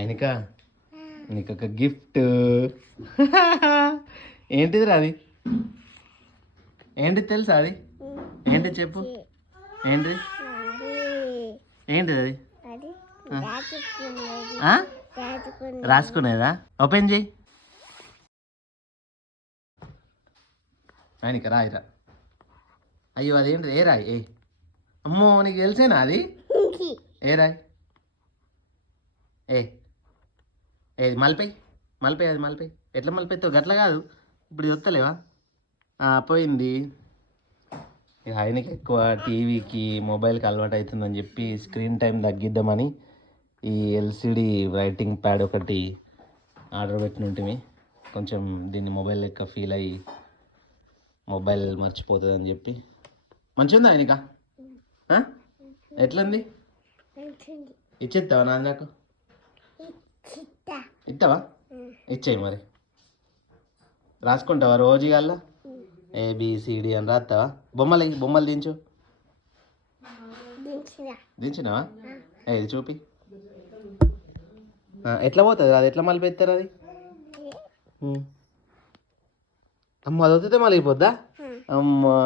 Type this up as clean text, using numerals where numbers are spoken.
ఆయనక నీకు ఒక గిఫ్ట్. ఏంటిదిరా అది? ఏంటి తెలుసా అది? ఏంటి చెప్పు. ఏంటి ఏంటిది అది? రాసుకునేదా? ఓపెన్ చేయి. ఆయనక రాయిరా. అయ్యో అదేంటి? ఏ రాయి? అమ్మో నీకు తెలిసేనా అది? ఏ రాయి? ఏది మలిపోయి అది మలిపోయి. ఎట్లా మలిపోతావు? గట్ల కాదు. ఇప్పుడు చెప్తలేవా? పోయింది. ఇక ఆయనకి ఎక్కువ టీవీకి మొబైల్కి అలవాటు అవుతుందని చెప్పి స్క్రీన్ టైం తగ్గిద్దామని ఈ ఎల్సిడి రైటింగ్ ప్యాడ్ ఒకటి ఆర్డర్ పెట్టిన ఉంటుంది. కొంచెం దీన్ని మొబైల్ లెక్క ఫీల్ అయ్యి మొబైల్ మర్చిపోతుంది అని చెప్పి. మంచిగా ఉందా ఆయనక? ఎట్లుంది? ఇచ్చేస్తావా నా నాకు? ఇస్తావా? ఇచ్చేయి మరి. రాసుకుంటావా రోజు గల్లా? ఏబిసిడి అని రాస్తావా? బొమ్మలు దించు. దించినావా? ఇది చూపి. ఎట్లా పోతుంది అది? ఎట్లా మళ్ళీ పెడతారు అది? అమ్మ అది వద్దితే మళ్ళీ అయిపోద్దా? అమ్మా